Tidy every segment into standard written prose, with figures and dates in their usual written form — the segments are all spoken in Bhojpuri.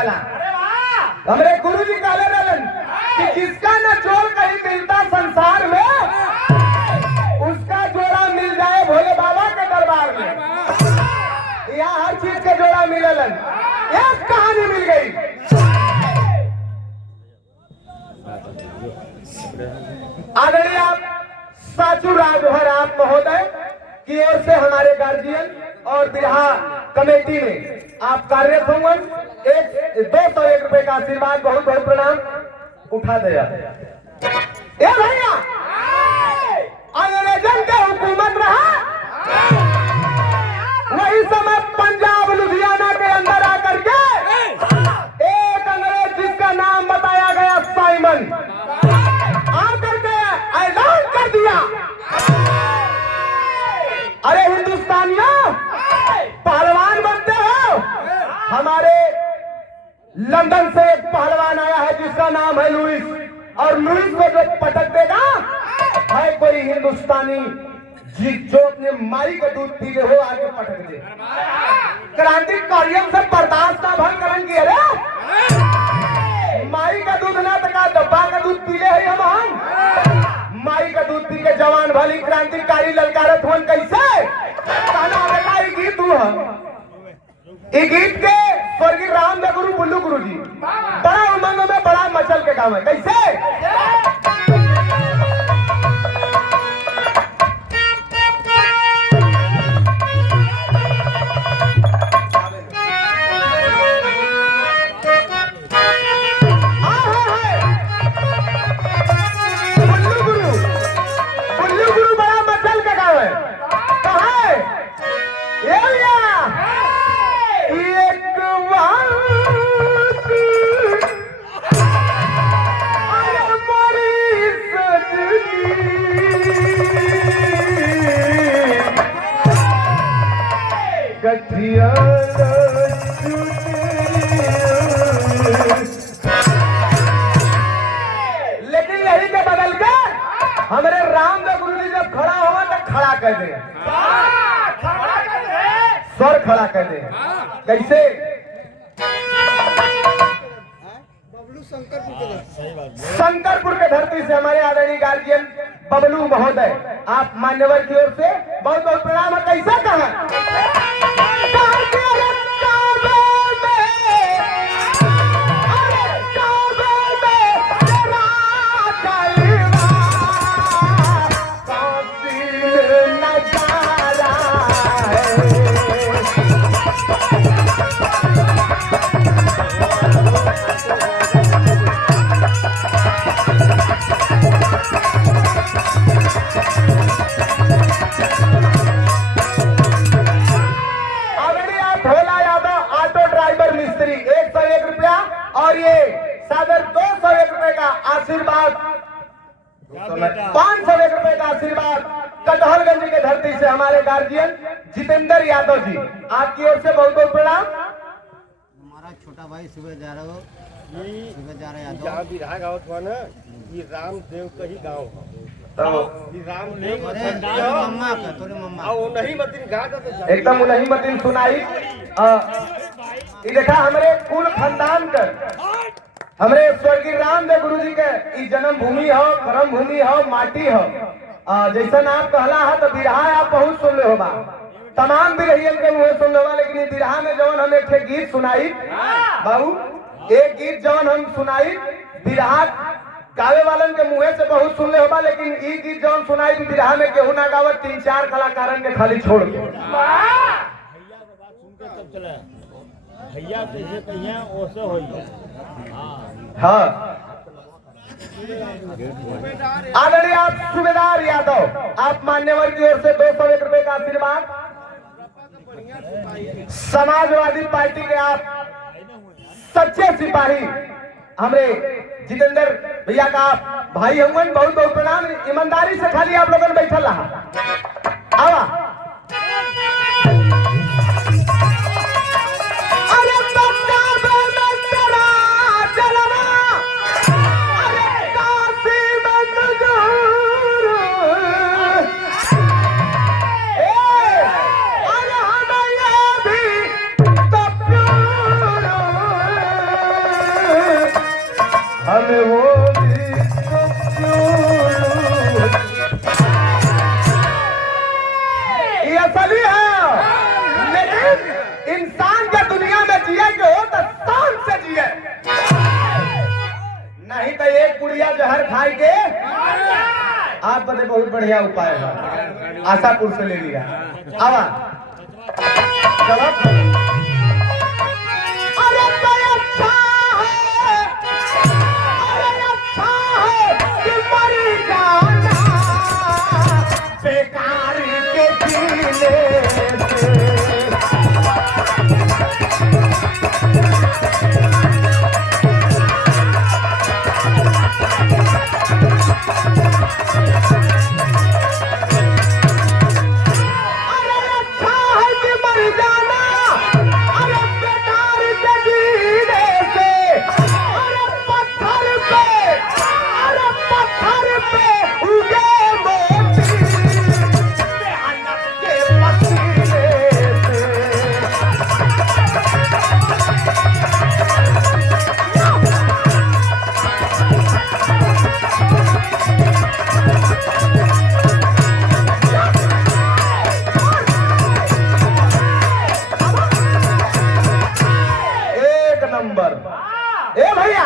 खाला। हमरे गुरु जी कहले रहलन कि जिसका न जोड़ कहीं मिलता संसार में, उसका जोड़ा मिल जाए भोले बाबा के दरबार में। यहाँ हर चीज के जोड़ा मिललन, एक कहानी मिल गई। आदरणीय आप साचू राजभर आप महोदय की ओर से हमारे गार्जियन और बिरहा कमेटी में आप कार्यरत होंगे। 201 रुपए का आशीर्वाद, बहुत बहुत प्रणाम। उठा दिया ए भैया, अंग्रेजन के हुकूमत रहा, वही समय पंजाब लुधियाना के अंदर आकर के एक अंग्रेज जिसका नाम बताया गया साइमन, आकर के ऐलान कर दिया, अरे हिंदुस्तानियों, पहलवान बनते हो। हमारे लंदन से एक पहलवान आया है जिसका नाम है लुइस, और लुइस को जो पटक देगा है कोई हिंदुस्तानी जो अपने माई का दूध पी ले हो, आगे पटक दे। क्रांतिकारियों से बर्दाश्त ना भंग करें की, अरे माई का दूध ना तका डब्बा का दूध पी ले है हम माई का दूध पी के जवान भली क्रांतिकारी ललकारत हुन कैसे कहना बेटा। ये गीत तू है, ये गीत के स्वर्गीय रामदेव गुरु बुल्लू गुरु जी बड़ा उमंग में बड़ा मचल के काम है। कैसे लेकिन यही के बदल के हमारे रामदेव गुरु जी जब खड़ा हुआ तो खड़ा कर दे, स्वर खड़ा कर दे। कैसे शंकरपुर के धरती से हमारे आदरणीय गार्जियन बबलू महोदय आप मान्यवर की ओर से बहुत बहुत प्रणाम है। कैसे कहा और ये सादर 201 रुपए का आशीर्वाद, 501 रुपए का आशीर्वाद कटहलगंज के धरती से हमारे गार्जियन जितेंद्र यादव जी आपकी ओर से बहुत बहुत प्रणाम। हमारा छोटा भाई सुबह जा रहा हो, सुबह जा रहा है बिरहा गाँव था ना, ये रामदेव का ही गाँव एकदम नहीं मतीन सुनाई। देखा हमारे कुल खानदान कर हमारे स्वर्गीय रामदेव गुरु जी के जन्म भूमि हो, कर्म भूमि हो, माटी हो। जैसा आप कहला है तो बिरहा आप बहुत सुन ले होगा, तमाम बिरहियन के मुँह सुन ले, लेकिन बिरहा में जवन हम एक गीत सुनाई बाबू, एक गीत जवन हम सुनाई बिरहा गावे वालन के मुँह से बहुत सुन ले होगा, लेकिन ई गीत जवन सुनाई बिरहा में केहू ना गावत, 3-4 कलाकारन के खाली छोड़ के भैया जैसे कहिए वैसे हो। हाँ आदरणीय आप सूबेदार यादव आप मान्यवर की ओर से 201 रुपए का आशीर्वाद, समाजवादी पार्टी के आप सच्चे सिपाही हमारे जितेंद्र भैया का भाई होंगे, बहुत बहुत प्रणाम। ईमानदारी से खाली आप लोगों ने बैठल रहा आवा। बदे बहुत बढ़िया उपाय है, आशापुर से ले लिया। आवा जवाब अरे तो अच्छा है, अरे अच्छा है कि मर जाना बेकार के जीने से। ए भैया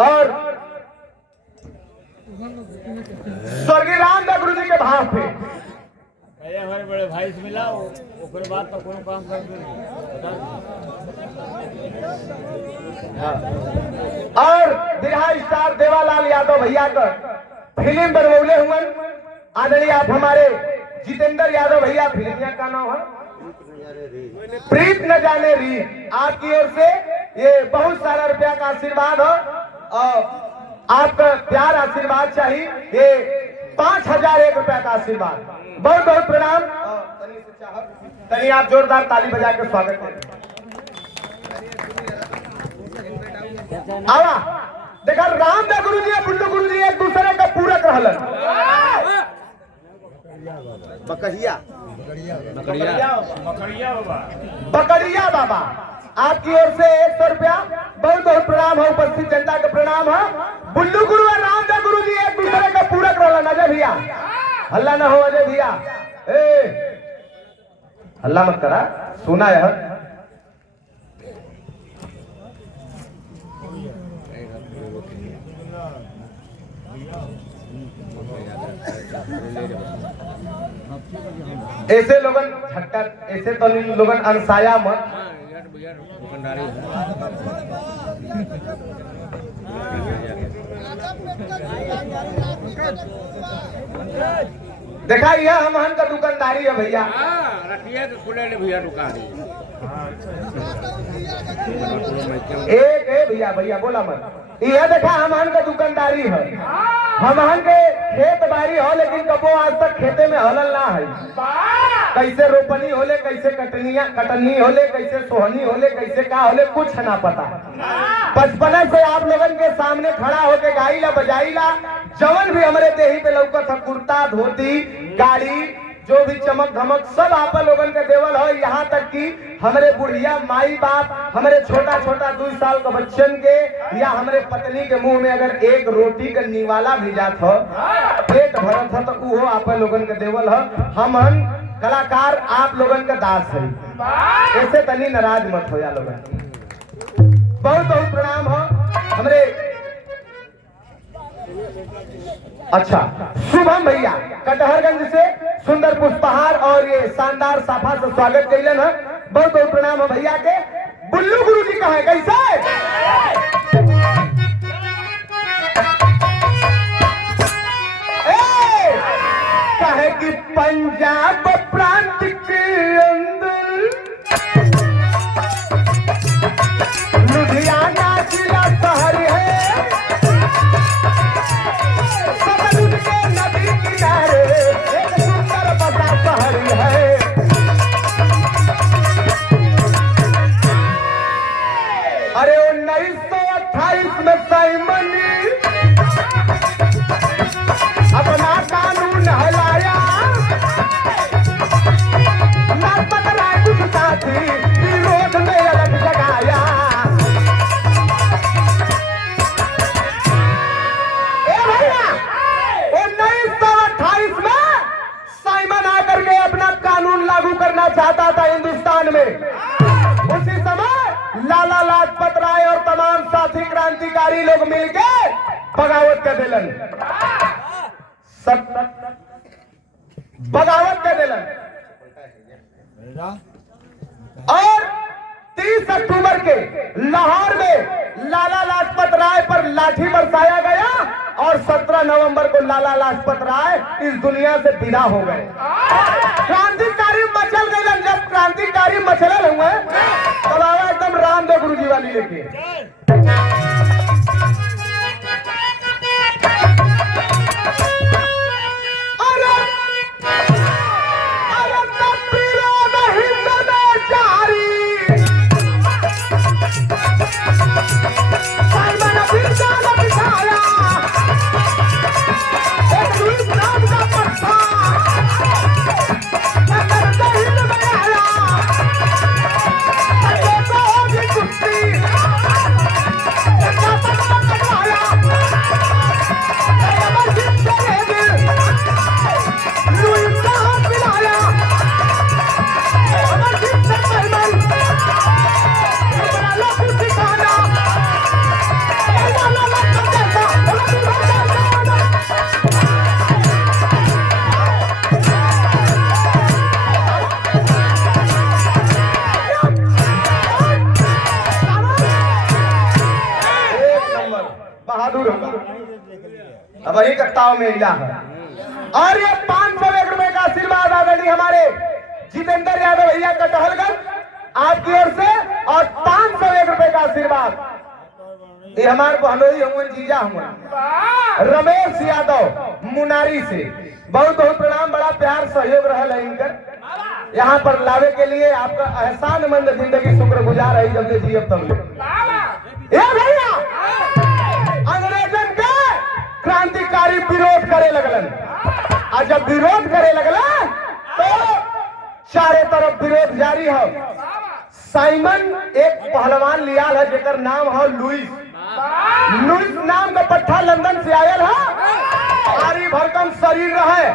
और स्वर्गीय रामदेव गुरु जी के भाव पे हमारे बड़े भाई से मिला ओकरे बाद तो कोनो काम कर और बिरहा स्टार देवालाल यादव भैया का फिल्म बनवले हुए आदरणीय आप हमारे जितेंद्र यादव भैया, फिल्म का नाम है प्रीत न जाने री। आपकी ओर से ये बहुत सारा रुपया का आशीर्वाद हो और आपका प्यार आशीर्वाद चाहिए। ये 5001 रुपया का आशीर्वाद, बहुत बहुत प्रणाम। तनी आप जोरदार ताली बजा के स्वागत करें। आवा देखा रामदेव गुरु जी और बुल्लू गुरु जी एक दूसरे का पूरक रहलन। बकरिया बाबा आपकी ओर से 100 रुपया, बहुत बहुत प्रणाम है, उपस्थित जनता का प्रणाम है। बुल्लू गुरु और रामदेव गुरु जी एक दूसरे का पूरक रहलन। अजय भैया हल्ला ना हो, अजय भैया हल्ला मत करा, सुना है। ऐसे लोगन झटका, ऐसे तो लोगन अनसाया मत। देखा यह हमहन का दुकानदारी है भैया, भैया दुकान एक भैया भैया बोला मत। यह देखा हमहन का दुकानदारी है, हमहन के खेत बाड़ी हो, लेकिन कबो आज तक खेते में हलल ना है। कैसे रोपनी होले, कैसे कटनी होले, कैसे सोहनी होले, कैसे का होले, कुछ ना पता। बचपना से आप लोगन के सामने खड़ा होके गाइला बजाइला, जवन भी हमारे देही पे लौकत है, कुर्ता धोती गाड़ी जो भी चमक धमक सब आप लोगन के देवल हो। यहाँ तक कि हमारे बुढ़िया माई बाप हमारे छोटा छोटा 2 साल के बच्चन के या हमारे पत्नी के मुंह में अगर एक रोटी का निवाला भी जात हो, पेट भरत हो, तो वो आप लोगन के देवल हो। हम कलाकार आप लोगन का दास है, ऐसे तनी नाराज मत हो जा लोगन। बहुत बहुत प्रणाम हो हमरे। अच्छा शुभम भैया कटहरगंज से सुंदर पुष्पहार और ये शानदार साफा से स्वागत कैलन है, बहुत बहुत प्रणाम है भैया के। बुल्लू गुरु जी कहा है कैसे कहे कि पंजाब प्रांत के अंदर लुधियाना जिला शहर है, सतलुज के नदी किनारे एक सुंदर बसा शहर है। अरे 1928 में साइमनी अपना कानून हलाया, ना पकड़ा कुछ साथी विरोध में अलग जगाया। ए भैया 1928 में साइमन आकर के अपना कानून लागू करना चाहता था हिंदुस्तान में। उसी समय लाला लाजपत राय और तमाम साथी क्रांतिकारी लोग मिलके बगावत कर दिलन, बगावत कर दिलन। और 30 अक्टूबर के लाहौर में लाला लाजपत राय पर लाठी बरसाया गया और 17 नवंबर को लाला लाजपत राय इस दुनिया से विदा हो गए। क्रांतिकारी मचल गए। जब क्रांतिकारी मचल हुए तब आवा एकदम रामदेव गुरु जी वाली लेके। बहादुर अब वही कत्ताओं में इला है। और ये 501 रुपए का आशीर्वाद आदरणीय हमारे जितेंद्र यादव भैया कटहलगंज आपकी ओर से, और 501 रुपए का आशीर्वाद ये हमारे बहनोई हुए जीजा हुए रमेश यादव मुनारी से बहुत बहुत प्रणाम। बड़ा प्यार सहयोग रहा है इनकर यहाँ पर लावे के लिए। आपका एहसानमंद जिंदगी शुक्रगुजार है जब जी अब तक भैया अंग्रेजन के क्रांतिकारी विरोध करे लगलन। और जब विरोध करे लगलन तो चारों तरफ विरोध जारी है। साइमन एक पहलवान लियाल है जेकर नाम है लुइस। लुइस नाम का पट्टा लंदन से आयल है। भारी भरकम शरीर रहे,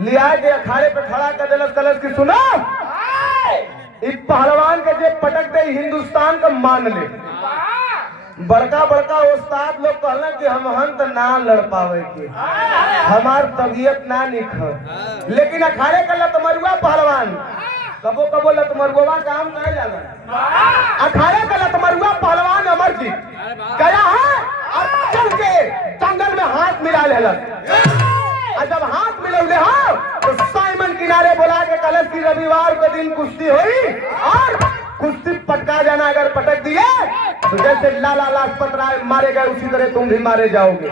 लिया के अखाड़े पे खड़ा कर दिलस कलश की सुना इस पहलवान के जे पटक दे हिंदुस्तान का मान ले। बड़का बड़का उस्ताद लोग कहला कि हम हंत ना लड़ पावे के, हमार तबीयत ना निक है। लेकिन अखाड़े का लतमरुआ पहलवान कबो कबो लतमरुआ काम कर जाला। अखाड़े का लतमरुआ पहलवान अमरजीत गया है और चल के जंगल में हाथ मिला लेलक। और जब हाथ मिलौले हो तो साइमन किनारे बुला के कलश की रविवार को दिन कुश्ती हुई और कुश्ती पटका जाना। अगर पटक दिए तो जैसे लाला लाजपत राय मारे गए उसी तरह तुम भी मारे जाओगे।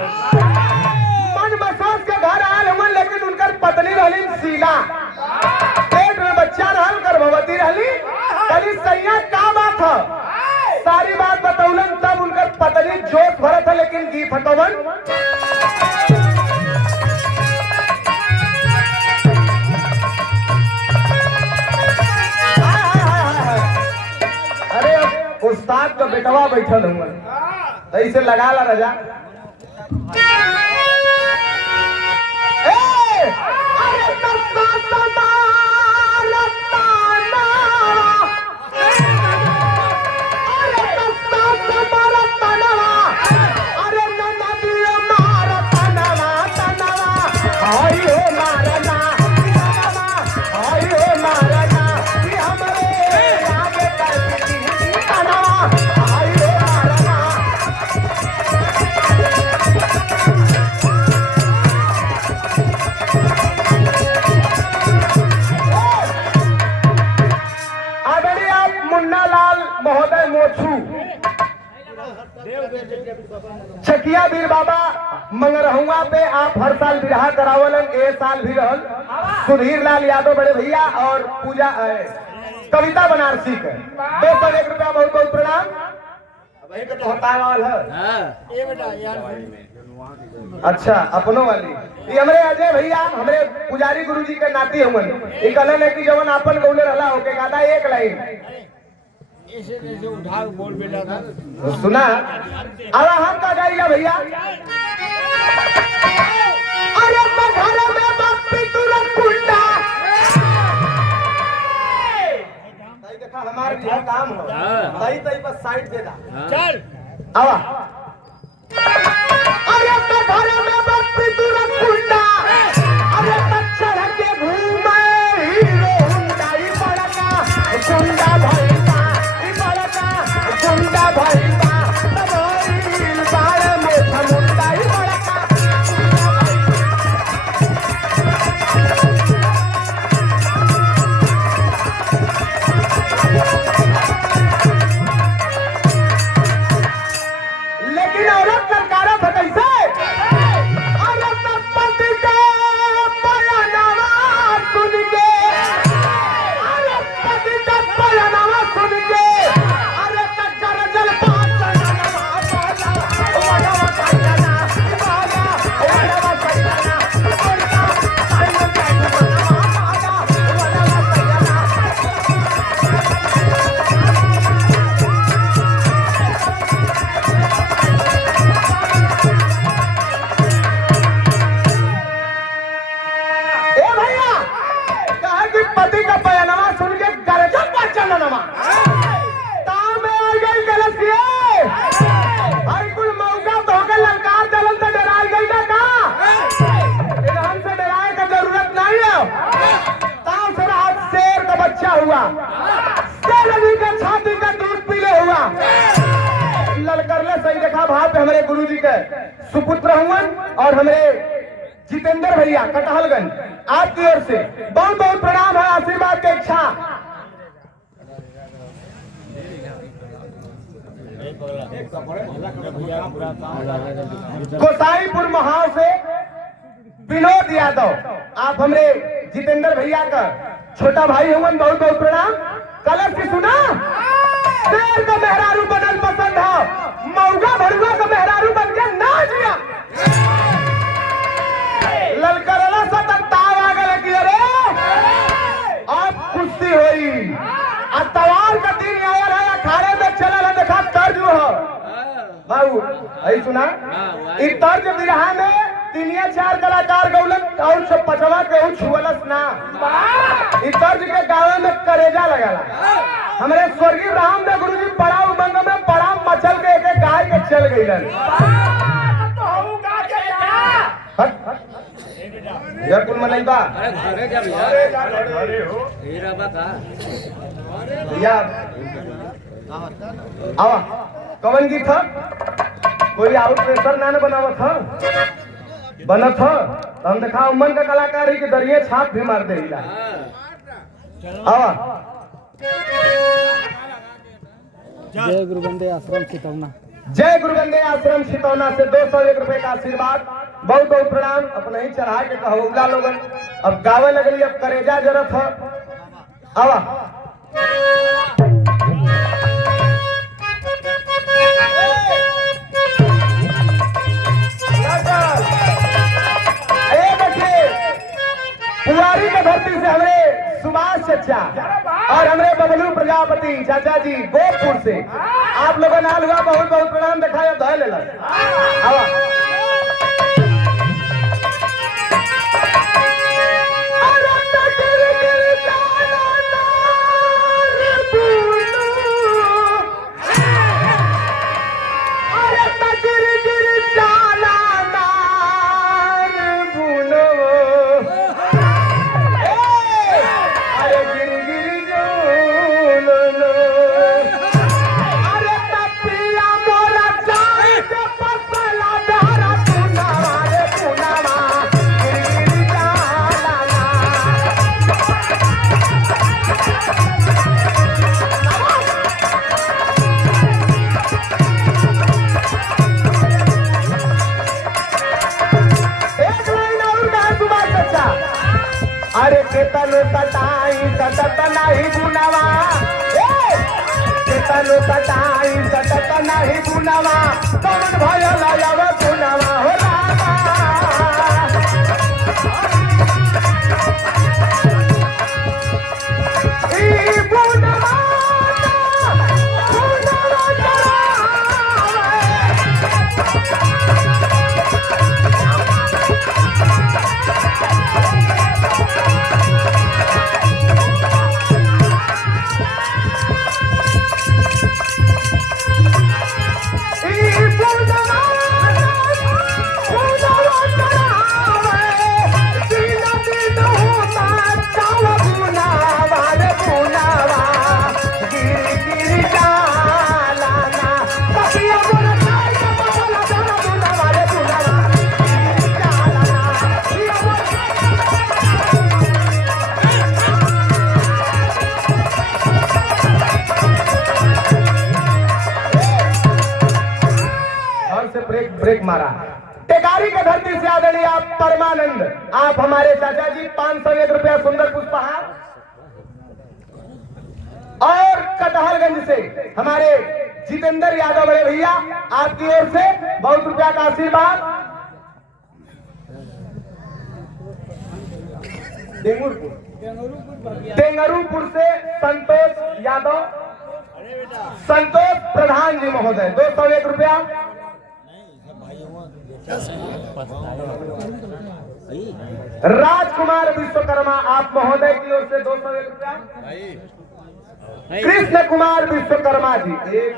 मन बसास के घर आयल हुए, लेकिन उनकर पत्नी रहली शीला, पेट में बच्चा रहल, गर्भवती रहली। कली सैया का बात है सारी बात बतौलन। तब उनकर पत्नी जोश भरत है लेकिन गीत हटवन। उस्ताद का बेटवा बैठल हुआ तो इसे लगा ला रजा। चकिया बीर बाबा मंगरहुआ पे आप हर साल विवाह करावलन। ए साल भी रहल सुधीर लाल यादव बड़े भैया और पूजा कविता बनारसी के 201 रुपया बहुत बहुत प्रणाम। वही का तो होता वाला है। अच्छा अपनों वाली ये हमरे अजय भैया हमरे पुजारी गुरुजी के नाती हुए। ये कहलन है कि जवन आपन गौले रहला होके गाता एक लाइन ऐसे उठा बोल बेटा था सुना। अब हम का गाइया भैया। अरे घर में बापी तुरंत कुंडा सही देखा हमारे भी काम हो सही बस साइड दे दा चल आवा। अरे तो घर में बत्ती तुरंत कुंडा, अरे तो चढ़ के घूमे हीरो हुंडा, ई बड़का कुंडा भइलबा, ई बड़का कुंडा भइलबा, तबोइल बाड़ में समुंडा, ई बड़का कुंडा लेकिन औरत सरकारा था कैसे? अरे पति के बयानवा सुन के, अरे पति के बयानवा सुन के, अरे गरजल पाँच जनवा बोला, वडवा सजना बोला, वडवा सजना बोला, साईं के बनवा बोला, वडवा सजना। ए भैया कहा कि पति का बयानवा सुन के गरजन पर चलनवा ताव में आ गई गलत किए हर कुल मौका तो होकर ललकार चलन से डराई गई ना का इधर से डराए का जरूरत नहीं है। ताव से रात शेर का बच्चा हुआ, शेरनी का छाती का दूध पीले हुआ, ललकरले सही देखा भाव पे हमारे गुरुजी के सुपुत्र हुवन और हमारे जितेंद्र भैया कटहलगंज आपकी ओर से बहुत बहुत प्रणाम है, आशीर्वाद की इच्छा। गोसाईपुर महाव से विनोद यादव, आप हमरे जितेंद्र भैया का छोटा भाई हुवन, बहुत बहुत प्रणाम। कलर की सुना शेर का मेहरारू बनल पसंद है, मौगा भरुआ का मेहरारू बन के ना जिया। ललकरला सा तक ताव आ गए कि अरे अब कुश्ती होई, तवार का दिन आयल है, अखाड़े में चलल है, देखा तर्ज हो बाबू ऐ सुना इ तर्ज बिरहा में तीनिया चार कलाकार गौलन और सब पचवा के छुअलस ना, इ तर्ज के गावे में करेजा लगाला। हमारे स्वर्गीय रामदेव गुरुजी बड़ा उमंग में बड़ा मचल के एक गाय के चल गईलन। यार कुल मनैबा भैया आवा कवन गीत था कोई आउट प्रेशर ना बनावत था बनत था तो हम देखा उमन का कलाकार ही के दरिये छाप भी मार दे आवा। जय गुरुगंदे आश्रम सितौना, जय गुरुगंदे आश्रम सितौना से 201 रुपए का आशीर्वाद, बहुत बहुत प्रणाम। अपना ही चढ़ा के कहूला लोगन अब गावे लगली, अब करेजा जरत है आवा। पुआरी के धरती से हमारे सुभाष चचा और हमारे बबलू प्रजापति चाचा जी गोपुर से आप लोगों ने हुआ, बहुत बहुत प्रणाम दिखाया धय ले अरे केतनो सताई सतत नहीं बुनवा, केतनो सताई सतत नहीं बुनवा, कौन भयो लायव बुनवा हो रामा। ई बुनवा बुनवा हैट्रिक मारा। टेकारी के धरती से आदरणीय आप परमानंद, आप हमारे चाचा जी 501 रुपया सुंदर पुष्पहार। और कटहलगंज से हमारे जितेंद्र यादव बड़े भैया, आपकी ओर से बहुत रुपया का आशीर्वाद। टेंगरूपुर से संतोष यादव, संतोष प्रधान जी महोदय 201 रुपया। राजकुमार विश्वकर्मा आप महोदय की ओर से 201 रुपया। कृष्ण कुमार विश्वकर्मा जी, एक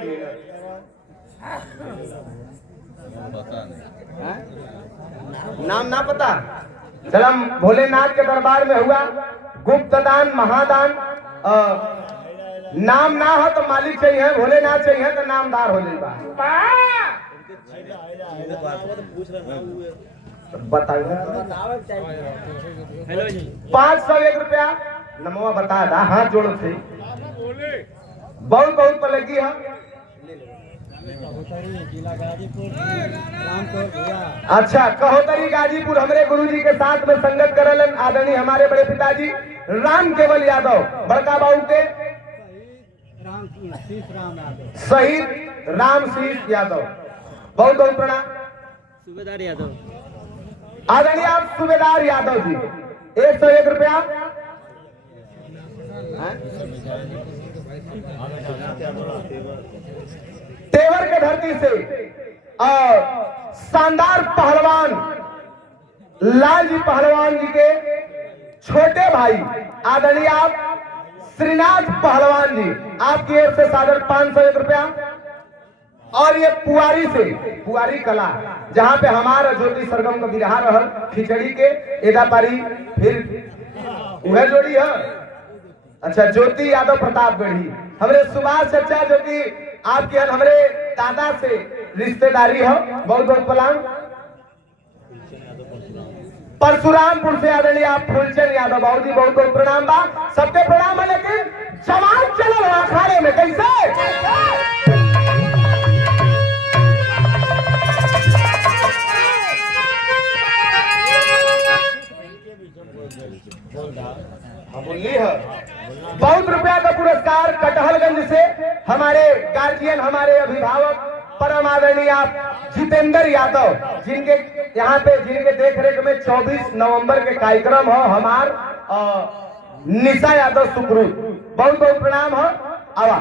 नाम ना पता, चलम भोलेनाथ के दरबार में हुआ गुप्त दान महादान। नाम ना हो तो मालिक चाहिए, भोलेनाथ चाहिए तो नामदार हो जाएगा। बताइए 501 रुपया नमवा बता दा, हाथ जोड़ो से बहुत बहुत पर लगी है। अच्छा, कहोतरी गाजीपुर हमरे गुरुजी के साथ में संगत करलन आदरणीय हमारे बड़े पिताजी राम केवल यादव, बड़का बाबू के शहीद राम शीष यादव, बहुत बहुत प्रणाम। सूबेदार यादव, आदरणीय आप सूबेदार यादव जी 101 रुपया। तेवर के धरती से और शानदार पहलवान लाल जी पहलवान जी के छोटे भाई आदरणीय आप श्रीनाथ पहलवान जी, आपकी ओर से सादर 501 रुपया। और ये पुआरी से, पुआरी कला जहां पे हमारा ज्योति सरगम का बिरहा रहल खिचड़ी के एदा पारी, फिर वह जोड़ी है। अच्छा, ज्योति यादव प्रतापगढ़ी, हमरे सुभाष चचा जो कि आपके हमरे दादा से रिश्तेदारी हो, बहुत बहुत प्रणाम। परशुरामपुर से आदरणीय आप फूलचंद यादव बाबू जी, बहुत बहुत प्रणाम बा, सबके प्रणाम है। लेकिन जवान चलो अखाड़े में कैसे बहुत रुपया का पुरस्कार कटहलगंज से हमारे गार्जियन, हमारे अभिभावक परम आदरणीय आप जितेंद्र यादव, जिनके यहाँ पे जिनके देखरेख में 24 नवंबर के कार्यक्रम हो हमार निशा यादव सुक्रू, बहुत बहुत प्रणाम हो। आवा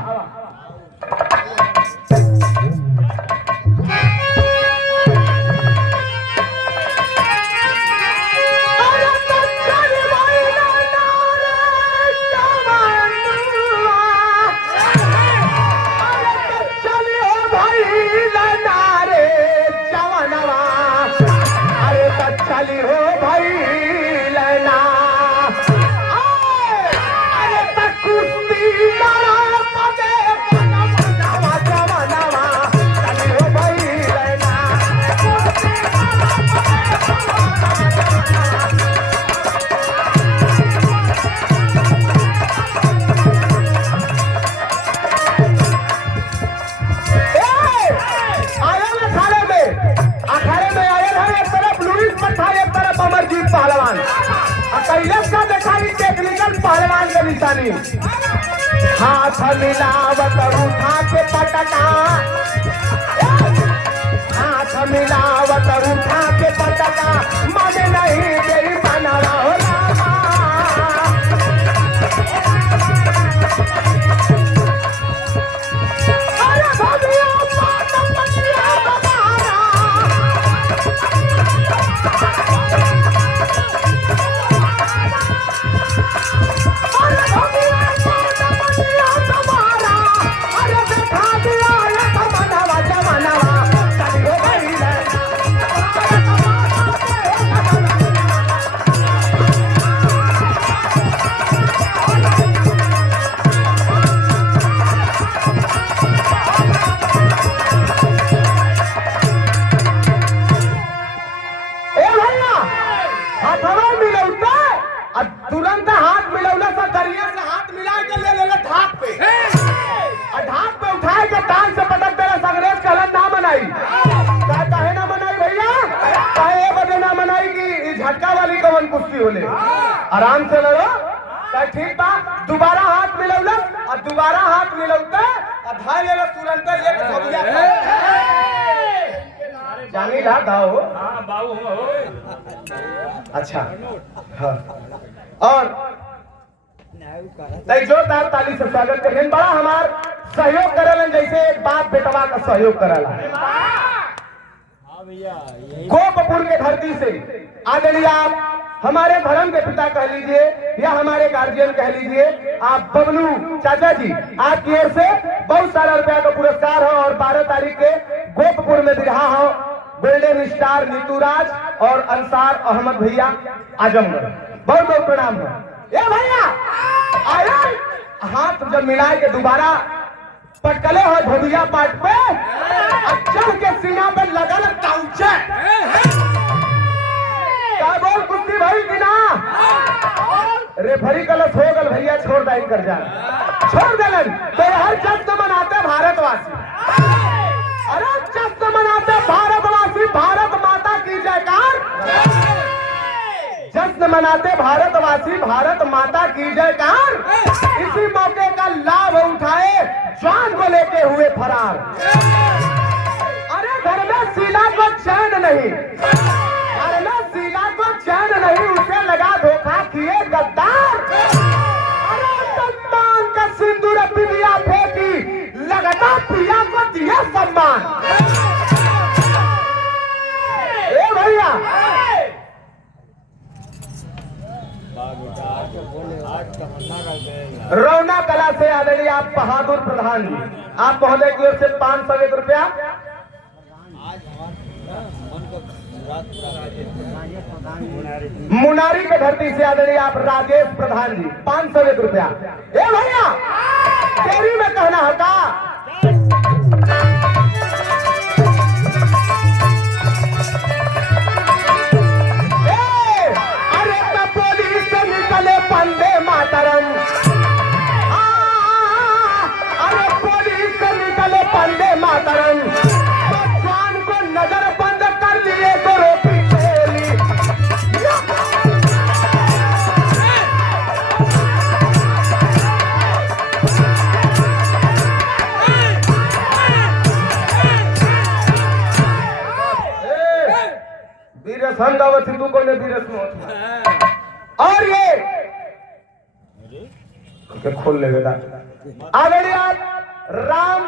पहलवान के निशानी, हाथ मिलावत उठा के पटका, हाथ मिलावत उठा के पटका, मन नहीं गई बनवा हो तुरंत हाथ मिलौला से दरिया से हाथ मिला के ले लेला ढाक पे, और ढाक पे उठाए के टांग से पटक देला। अंग्रेज कहलन ना मनाई, काहे ना मनाई कुश्ती होले, आराम से लड़ो। तो ठीक बा, दोबारा हाथ मिलौलक और दोबारा हाथ मिलौते और धाय ले तुरंत एक धोबिया जानी ला दाओ। हाँ बाबू हो। अच्छा हाँ, और जोरदार ताली से स्वागत करें। बड़ा हमार सहयोग करलन, जैसे बाप बेटवा का सहयोग करला। गोपपुर के धरती से आदरणीय आप हमारे धर्म के पिता कह लीजिए या हमारे गार्जियन कह लीजिए, आप बबलू चाचा जी, आपकी ओर से बहुत सारा रुपया का पुरस्कार हो। और 12 तारीख के गोपपुर में बिरहा हो गोल्डन स्टार नीतू राज और अंसार अहमद भैया आजमगढ़, बहुत बहुत प्रणाम हो। ए भैया आए हाथ जब मिलाए के दोबारा पटकले हो धोबिया पाट पे, चढ़ के सीना पे लगल काउचे क्या बोल कुश्ती भाई की ना रेफरी गलत हो गल भैया, छोड़ दाइन कर जा, छोड़ देलन। तो हर जश्न मनाते भारतवासी, अरे जश्न मनाते भारतवासी, भारत माता की जयकार। जश्न मनाते भारतवासी, भारत माता की जयकार। इसी मौके का लाभ उठाए जान को लेके हुए फरार। अरे घर में शीला को चैन नहीं, घर में शीला को चैन नहीं, उसे लगा धोखा किए गद्दार। अरे सम्मान का सिंदूर पिया फेंकी, लगता पिया को दिया सम्मान। ए भैया रौना कला से आदरणीय आप बहादुर प्रधान जी, आप महोदय की ओर से 501 रुपया। मुनारी के धरती से आदरणीय आप राजेश प्रधान जी 501 रुपया। ए भैया तेरी में कहना होता वंदे मातरम, अरे पुलिस से निकले वंदे मातरम, जान को नजर बंद कर लिए तो रोटी चली। वीरस हम दावत हिंदू को ने वीरस में और ये खोल ले बेटा। आदरणीय राम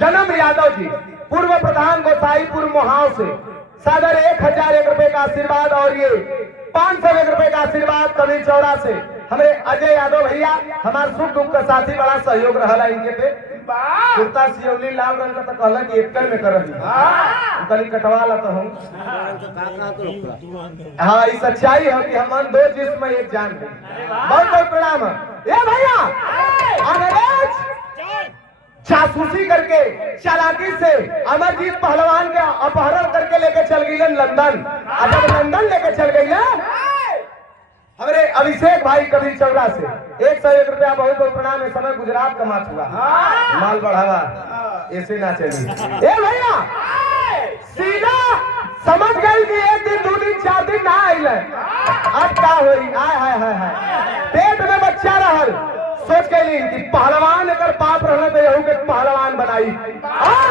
जन्म यादव जी पूर्व प्रधान गोसाईपुर मोहाव से सादर 1001 रुपए का आशीर्वाद और ये 501 रुपए का आशीर्वाद कबीर चौरा से हमारे अजय यादव भैया, हमारे सुख दुख का साथी, बड़ा सहयोग रहा इनके पे। कुर्ता सियौली लाल रंग का तो कहला कि एकल में कर रही कटवा ला तो हम। हाँ ये सच्चाई है कि हम दो जिस्म में एक जान है। बहुत बहुत प्रणाम है। ये भैया अंग्रेज जासूसी करके चालाकी से अमरजीत पहलवान के अपहरण करके लेके चल गई लंदन। अब जब लंदन लेके चल गई ना हमारे अभिषेक भाई कबीर चौरा से 101 रुपया, बहुत बहुत प्रणाम। इस समय गुजरात का मात हुआ, माल बढ़ावा ऐसे ना चली। ए भैया सीधा समझ गई कि 1 दिन 2 दिन 4 दिन ना आई है, अब क्या हुई? आय हाय हाय हाय, पेट में बच्चा रहल, सोच गई कि पहलवान अगर पाप रहना तो यहू के पहलवान बनाई। और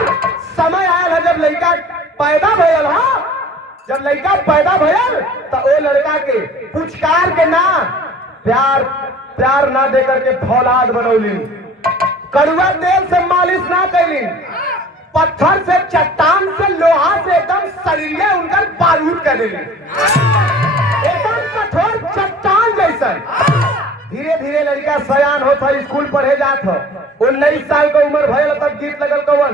समय आया है जब लड़का पैदा भयल, हाँ जब लड़का पैदा भयल तो वो लड़का के पुचकार के ना प्यार ना देकर के फौलाद बनौली, कड़ुआ तेल से मालिश ना कैली, पत्थर से, चट्टान से, लोहा से एकदम शरीर उनका बारूद कर देली, एकदम कठोर चट्टान जैसा। धीरे धीरे लड़का सयान होता, स्कूल पढ़े जात हो, 19 साल का उम्र भयल तब गीत लगल कवन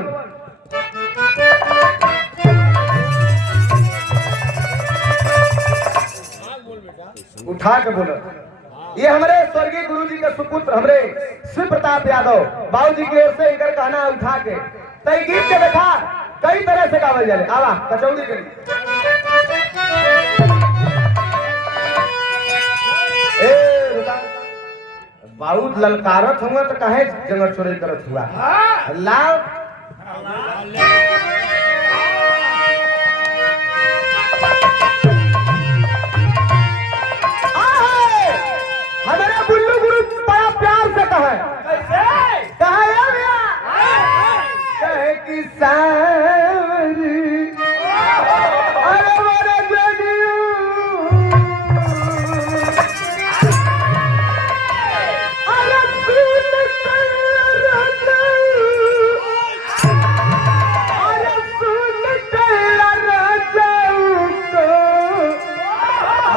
उठा के बोलो। ये हमारे स्वर्गीय गुरु जी के सुपुत्र हमारे शिव प्रताप यादव बाबूजी की ओर से इनकर कहना उठा के तई गीत के देखा कई तरह से गावल जाए। आवा कचौड़ी के बहुत ललकारत हुआ तो कहे जंगल चोरी करत हुआ लाल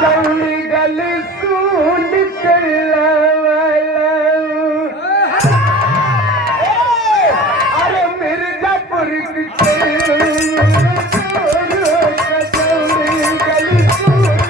चलौड़ी गली सूंड अरे मिर्जापुर की चलौड़ी गली सूंड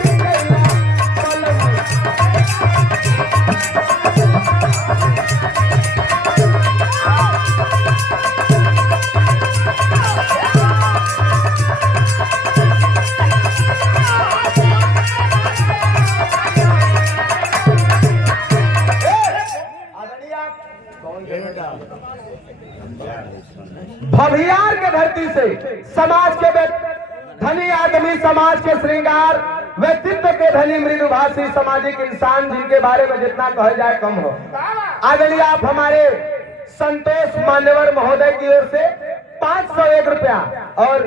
भवियार के धरती से समाज के धनी आदमी, समाज के श्रृंगार, व्यक्तित्व के धनी, मृदुभाषी, सामाजिक इंसान, जिनके बारे में जितना कहा जाए कम हो। आदरणीय आप हमारे संतोष मान्यवर महोदय की ओर से 501 रुपया और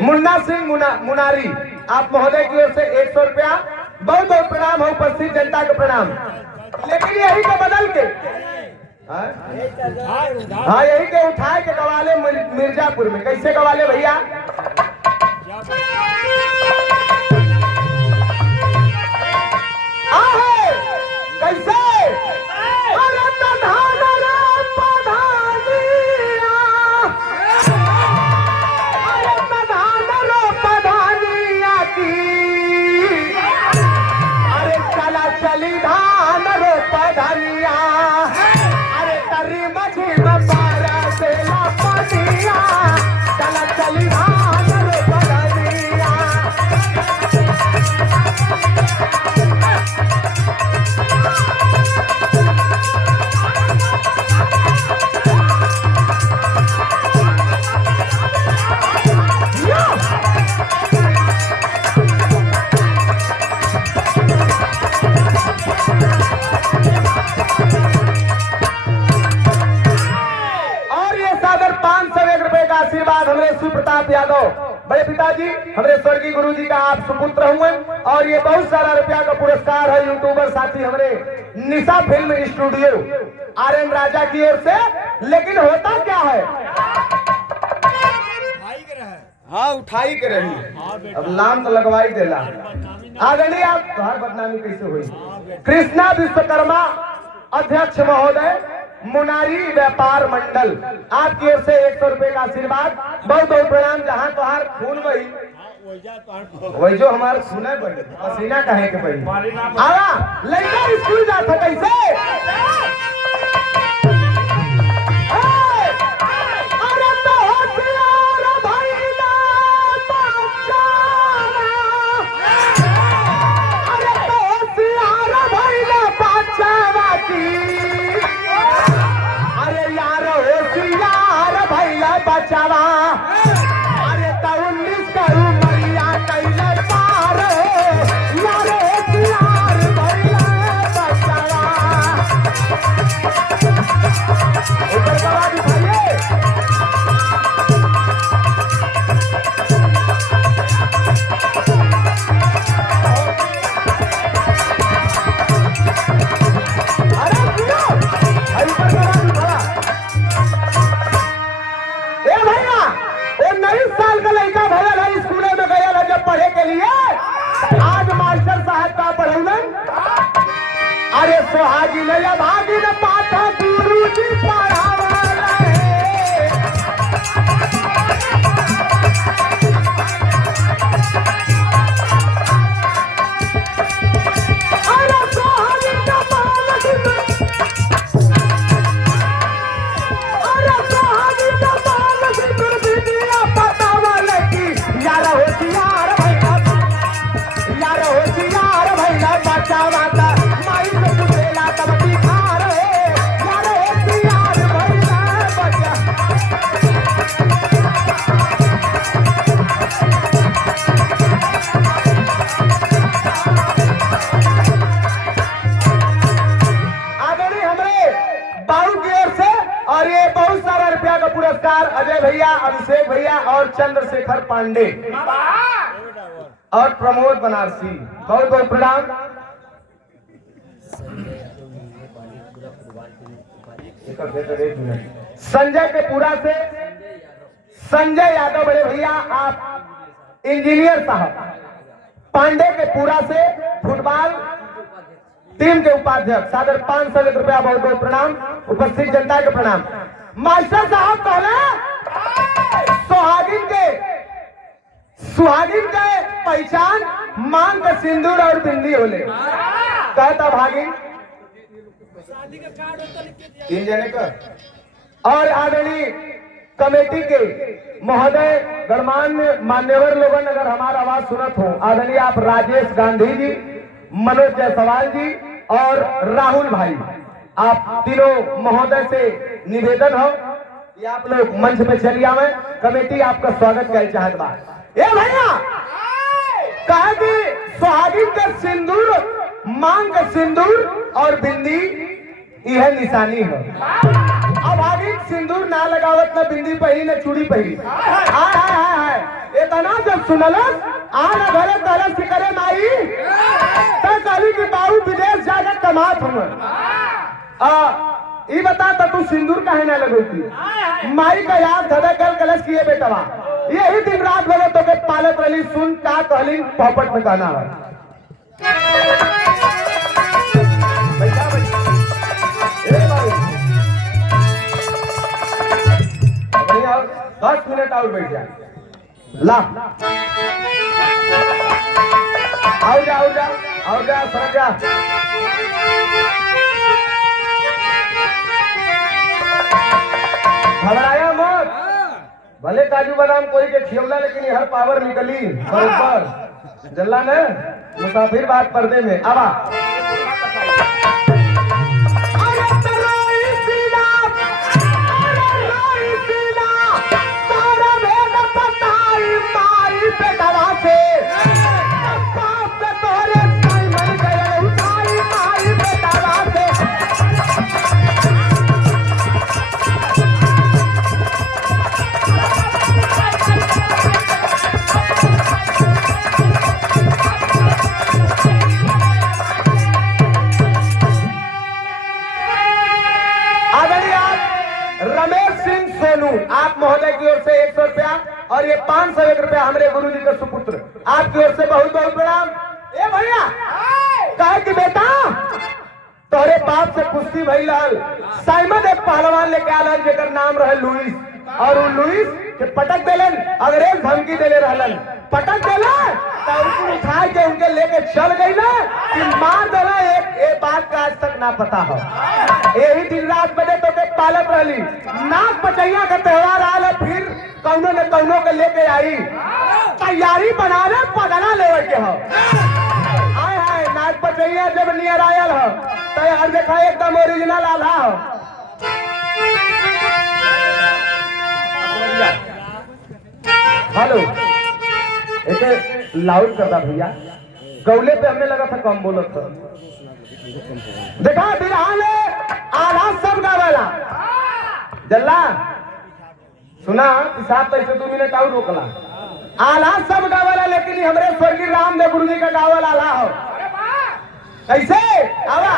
मुन्ना सिंह मुनारी आप महोदय की ओर से 100 रुपया। बहुत बहुत प्रणाम हो, उपस्थित जनता को प्रणाम। लेकिन यही को बदल के हाँ यही के उठाए के गवाले मिर्जापुर में। कैसे गवाले भैया? कैसे? अरे प्रधान रे प्रधानिया, अरे प्रधान रे प्रधानिया की, अरे चला चली धान रे प्रधानिया, अरे तरी मछी में पारा से लापटिया, चला चली धान रे प्रधानिया। आशीर्वाद हमारे सुप्रताप यादव बड़े पिताजी, हमारे स्वर्गीय गुरु जी का आप सुपुत्र हुए। और ये बहुत सारा रुपया का पुरस्कार है यूट्यूबर साथी हमारे निशा फिल्म स्टूडियो RM राजा की ओर से। लेकिन होता क्या है, हाँ उठाई के रही, अब नाम तो लगवाई देला। आदरणीय आप तुम्हार बदनामी कैसे हुई? कृष्णा विश्वकर्मा अध्यक्ष महोदय, मुनारी व्यापार मंडल, आपकी ओर से 100 रुपए का आशीर्वाद। बहुत बहुत प्रणाम। जहाँ तुहार खून बही वही जो हमारे सुने बही, पसीना कहे के बही। आवा लड़का स्कूल जाता कैसे? अरे तो होशियार भइला बच्चावा, अरे तो होशियार भइला बच्चावा की, अरे यार होशियार भइला बचावा, अरे तो 19 का उमरिया कैले पार, यार होशियार भइला बचावा। ऊपर गवा दिखाइए। अरे सुनो, ऊपर गवा दिखा। ए भैया, वो 19 साल का लड़का भैया है, स्कूल में गया है जब पढ़े के लिए। आज मास्टर साहब का पढ़ौलन, अरे सोहागी ने या भागी ने पाठा गुरु जी पढ़ावला है। अरे सोहागी का बालक, अरे सोहागी का बालक दुर्विधिया बतावले की, यार होशियार भइला, यार होशियार भइला बचावा ता माई से पूछेला तब दिखा रे, यार होशियार भइला बचा। आदरणीय हमरे बाबू की ओर से और ये बहुत सारा रुपया का पुरस्कार अजय भैया, अभिषेक भैया और चंद्रशेखर पांडे और प्रमोद बनारसी। बहुत बहुत प्रणाम। संजय के पूरा से संजय यादव बड़े भैया आप इंजीनियर साहब पांडे के पूरा से फुटबॉल टीम के उपाध्यक्ष सादर 500 रुपया बहुत बहुत प्रणाम। उपस्थित जनता के प्रणाम। मास्टर साहब पहले सुहागिन के पहचान मांग के सिंदूर और बिंदी होले कहता भागिन 3 जने का। और आदरणीय कमेटी के महोदय गणमान्य मान्यवर लोगन अगर हमारा आवाज सुनत हो, आदरणीय आप राजेश गांधी जी, मनोज जायसवाल जी और राहुल भाई, आप तीनों महोदय से निवेदन हो कि आप लोग मंच पे चलिए आवे। कमेटी आपका स्वागत कर चाहत बा। ए भैया कहे कि सुहागिन के सिंदूर मांग के सिंदूर और बिंदी यह निशानी है। अब आगे सिंदूर ना लगावत न बिंदी पहली न चूड़ी पहली। हाय हाय हाय हाय इतना जब सुनलस आना घरे कलश की करे माई तो कहली कि बाबू विदेश जाकर कमात हम। ई बता तो तू सिंदूर काहे ना लगोती? माई का याद धदा कल कलश किए बेटवा यही दिन रात भर तो के पालत रही। सुन का कहली पॉपट में कहना है। बैठा बैठा 10 मिनट और बैठ जा। ला आओ जा सर जा। घबराया मत, भले काजू बादाम कोई के खियौला लेकिन हर पावर निकली बरोबर। जल्ला ने मुसाफिर बात पर्दे में आवा। आप महोदय की ओर से 100 रुपया और ये 501 रुपया हमारे गुरु जी के सुपुत्र आपकी ओर से बहुत बहुत प्रणाम। ए भैया कहे कि बेटा तोरे बाप से कुश्ती भई रहल। साइमन एक पहलवान लेके आल जेकर नाम रहे लुइस और वो लुइस के पटक देलन, अंग्रेज धमकी देले रहलन। पटक देला तो उनको उठा के उनके लेके चल गई ना कि मार देला। एक बात का आज तक ना पता हो। यही दिन रात बजे तो के पालत रहली। नाग पचैया का त्योहार आल फिर कौनो ने कौनो के लेके आई। तैयारी बना ले पगला लेवे के हो। हाय हाय नाग पचैया जब नियर आयल हो तो यार देखा एकदम ओरिजिनल आला हो। हेलो एक लाउड करता भैया, गौले पे हमें लगा था कम बोलत था। देखा बिरहा में आधा सब गावला। जल्ला सुना साहब तो इसे 2 मिनट और रोकला। आला सब गावला लेकिन हमरे स्वर्गीय रामदेव गुरु जी का गावल आला हो। कैसे आवा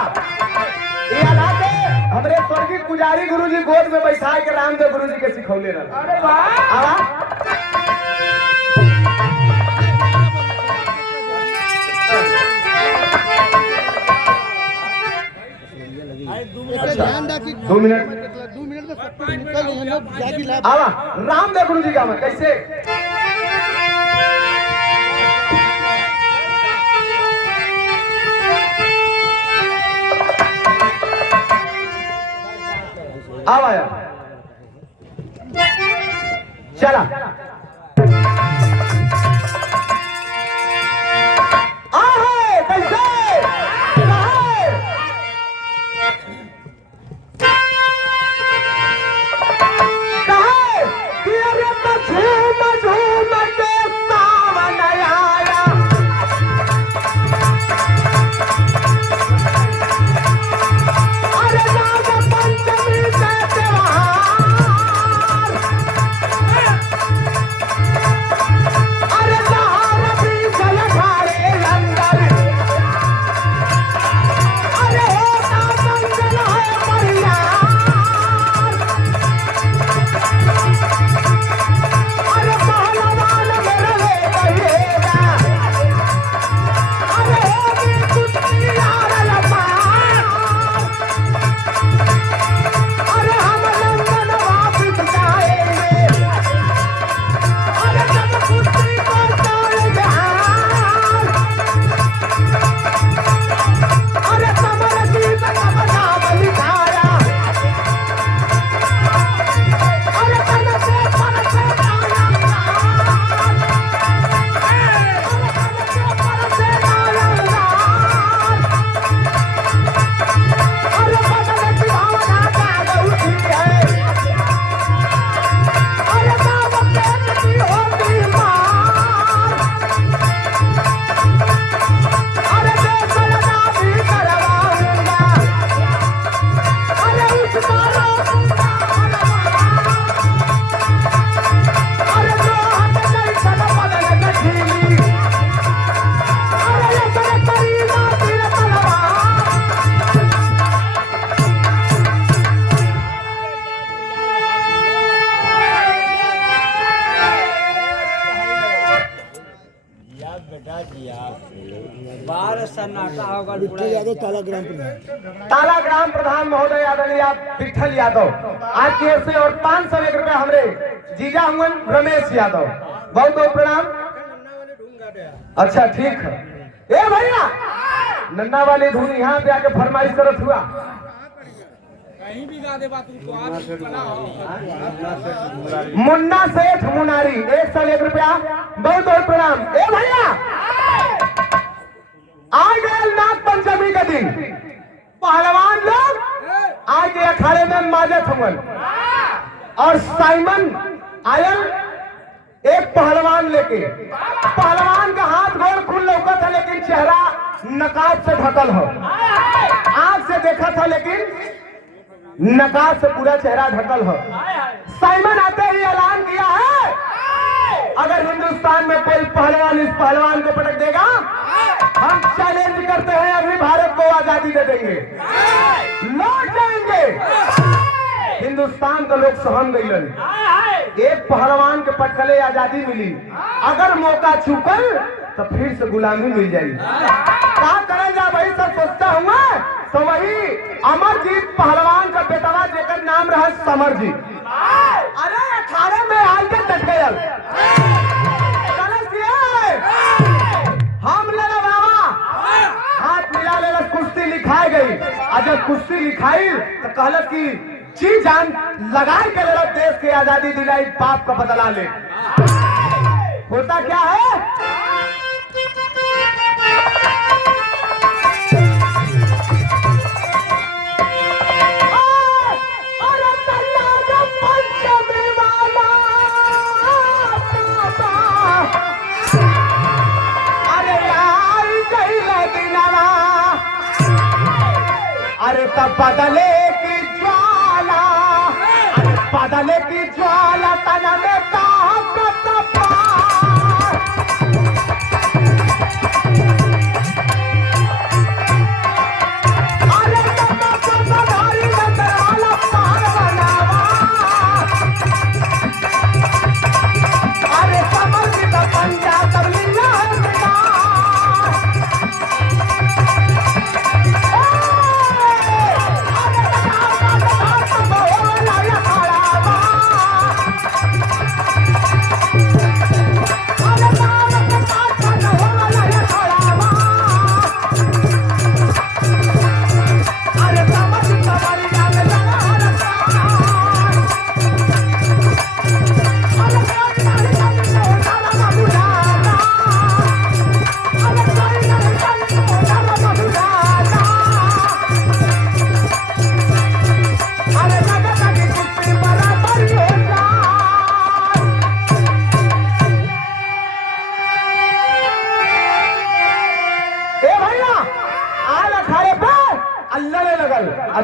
ये आला के हमरे स्वर्गीय पुजारी गुरु जी गोद में बैठा के रामदेव गुरु जी के सिखौले रहा। अरे वाह आवा ध्यान रखी 2 मिनट में निकल आवा रामदेव गुरु जी का मैं कैसे आवा यार चला बेटा जिया बाहर सन्नाटा होगा ताला ग्राम प्रधान महोदय आदरणीय विठल यादव आज की ओर से और 501 रुपया हमरे जीजा हुए रमेश यादव, बहुत बहुत प्रणाम। अच्छा ठीक है। ए भैया नन्ना वाली धुन यहाँ पे आके फरमाइश करत हुआ कहीं भी गा दे बात मुन्ना सेठ मुनारी 101 रुपया, बहुत बहुत प्रणाम। ए भैया आ गए नाग पंचमी का दिन, पहलवान लोग आज के अखाड़े में माजत हुए और साइमन आयल एक पहलवान लेके। पहलवान का हाथ गोड़ खुल लौका था लेकिन चेहरा नकाब से ढकल हो, आंख से देखा था लेकिन नकाब से पूरा चेहरा ढकल हो। साइमन आते ही ऐलान किया है अगर हिंदुस्तान में कोई पहलवान इस पहलवान को पटक देगा हम चैलेंज करते हैं अभी भारत को आजादी दे देंगे, लौट जाएंगे। हिंदुस्तान का लोग सहम गईलन, एक पहलवान के पटकले आजादी मिली, अगर मौका चूकल तो फिर से गुलामी मिल जाएगी। क्या करे जा भाई सब सोचता हुआ तो वही अमरजीत पहलवान का बेटवा जेकर नाम रहा समरजीत, अरे अखाड़े में आके डट गया, हम लड़ा बाबा हाथ मिला लेला, कुश्ती लिखाई गई। और जब कुश्ती लिखाई तो कहलत की जी जान लगाई के लेला देश की आजादी दिलाई, बाप का बदला ले। होता क्या है अरे तब बदले की ज्वाला, अरे बदले की ज्वाला तना में ताकत पार। अरे धारी वाला पार बनावा, अरे समझ का पंजा तब लिया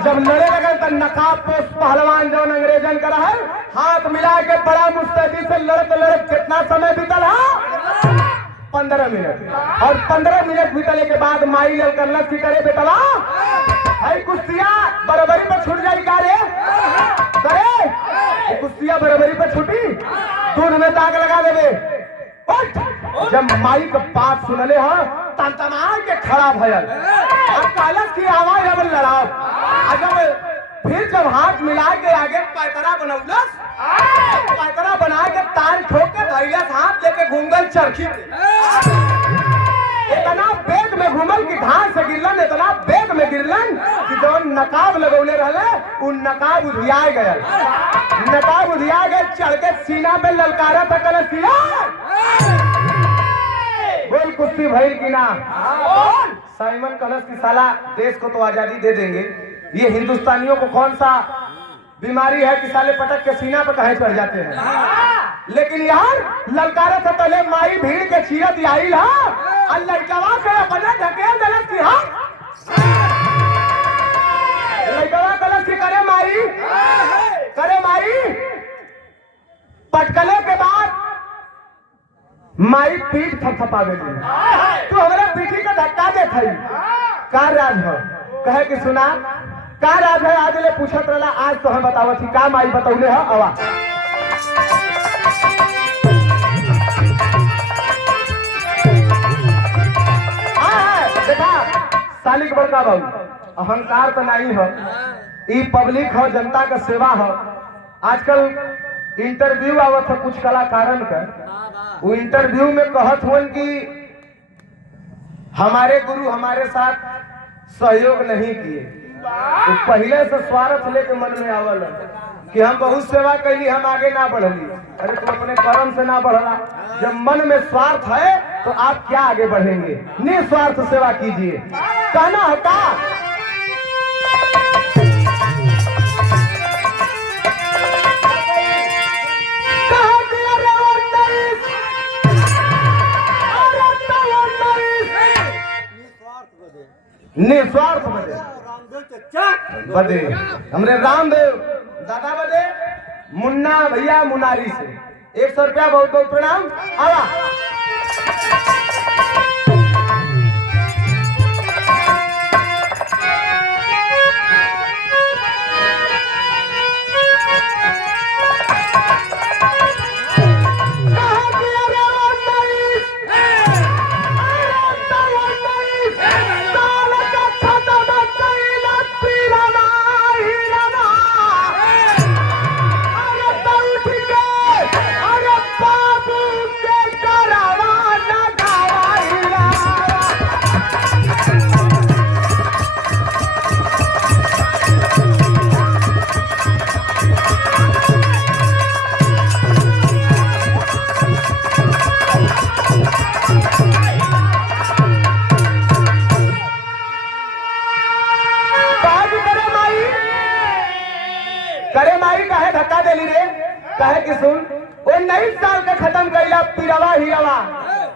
जब लड़े लगे तो नकाब पोष पहलवान जो अंग्रेजन का है हाथ मिला के बड़ा मुस्तैदी से लड़ते लड़ते कितना समय बीतल है 15 मिनट, और 15 मिनट बीतने के बाद माई लल कर की करे बेटवा है कुश्तिया बराबरी पर छूट जाई का रे करे कुश्तिया बराबरी पर छूटी दूध में ताक लगा देवे। जब माई का बात सुनले हो तंतना के खड़ा भयल कालस की आवाज अब लड़ाओ, जब फिर जब हाथ मिला के आगे पैतरा बनौलस, पैतरा बना के ताल ठोक के धैलस हाथ लेके घूंगल चरखी इतना बेग में घूमल कि धान से गिरलन, इतना बेग में गिरलन कि जो नकाब लगौले रहले उन नकाब उधिया गया, नकाब उधिया गए, चढ़ के सीना पे ललकारा था कलसिया बोल कुश्ती भइल की ना। साइमन कलश की साला देश को तो आजादी दे देंगे, ये हिंदुस्तानियों को कौन सा बीमारी है कि साले पटक के सीना पे कहे चढ़ जाते हैं। लेकिन यार ललकारा था पहले माई भीड़ के चीरत आई हा और लड़कवा के अपने ढकेल दलत की हा लड़कवा कलश की करे माई पटकले के बाद माई पीठ थपथपा गई, तू हमारे पीठी का धक्का दे थई का राज हो कहे कि सुना का राज है आज ले पूछत रहला, आज तो हम बतावत थी का माई बतौले हो आवा। बड़का बाबू अहंकार तो नहीं हो, ई पब्लिक हो, जनता का सेवा हो। आजकल इंटरव्यू आवत है कुछ कलाकारन का, वो इंटरव्यू में कहत हुन कि हमारे गुरु हमारे साथ सहयोग नहीं किए। तो पहले से स्वार्थ लेके मन में आवल है कि हम बहुत सेवा कैली, हम आगे ना बढ़ली। अरे तुम अपने कर्म से ना बढ़ला, जब मन में स्वार्थ है तो आप क्या आगे बढ़ेंगे? निस्वार्थ सेवा कीजिए। कहना है का निस्वार्थ बदे हमरे रामदेव दादा बदे मुन्ना भैया मुनारी से 100 रुपया बहुत बहुत प्रणाम। आवा करे माई काहे धक्का देली रे? काहे कि सुन 19 साल का खत्म कैला पिरवा हिरवा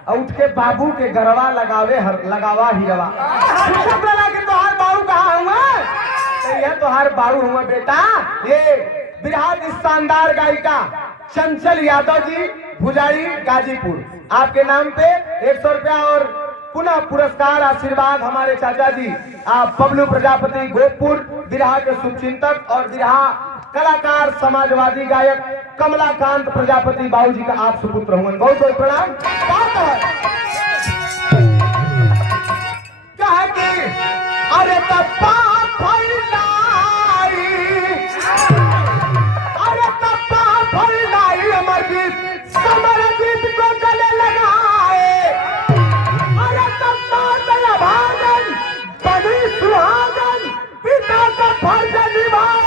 और उठ के बाबू के गरवा लगावा हिरवा। पूछत लगा कि तोहार बाबू कहाँ हुआ? तो यह तोहार बाबू हुआ बेटा। ये बिहार की शानदार गायिका चंचल यादव जी भुजारी गाजीपुर, आपके नाम पे 100 रुपया और पुनः पुरस्कार आशीर्वाद हमारे चाचा जी आप बबलू प्रजापति गोपपुर बिरहा के शुभचिंतक और बिरहा कलाकार समाजवादी गायक कमलाकांत प्रजापति बाबू जी का आप सुपुत्र हुए, बहुत बहुत प्रणाम। कहा कि अरे तप्पा फैलाई, अरे तप्पा फैलाई अमरजीत समरजीत को गले लगाए, अरे तप्पा दया भागन बड़ी सुहागन पिता का फर्ज निभाए।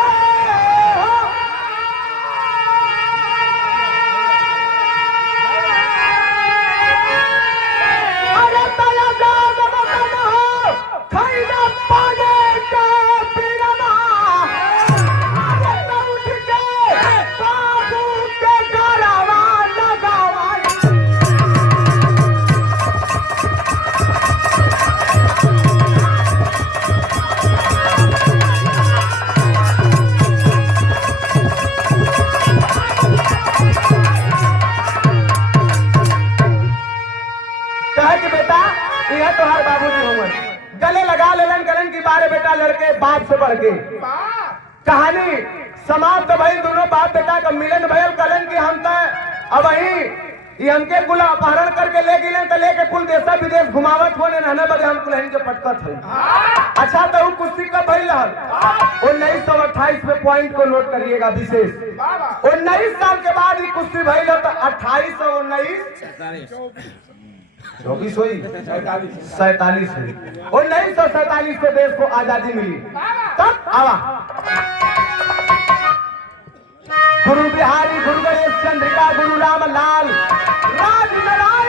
तोहार बाबूजी होंगे गले लगा लेलन करन की बारे बेटा लड़के बाप से बढ़ के कहानी समाप्त भइल। दोनों बाप बेटा का मिलन भयल करन की हम अब वही हमके कुल अपहरण करके ले गए तो लेके कुल देशा विदेश घुमावत होने रहने बदे हम कुल के पटकत है। अच्छा तो वो कुश्ती का भइल 1928 में पॉइंट को नोट करिएगा विशेष। 19 साल के बाद ही कुश्ती भइल तो 28 और 19 24 हुई 47 हुई 1947 को देश को आजादी मिली। तब आवा गुरु बिहारी गुरु गणेश चंद्रिका गुरु राम लाल राज नारायण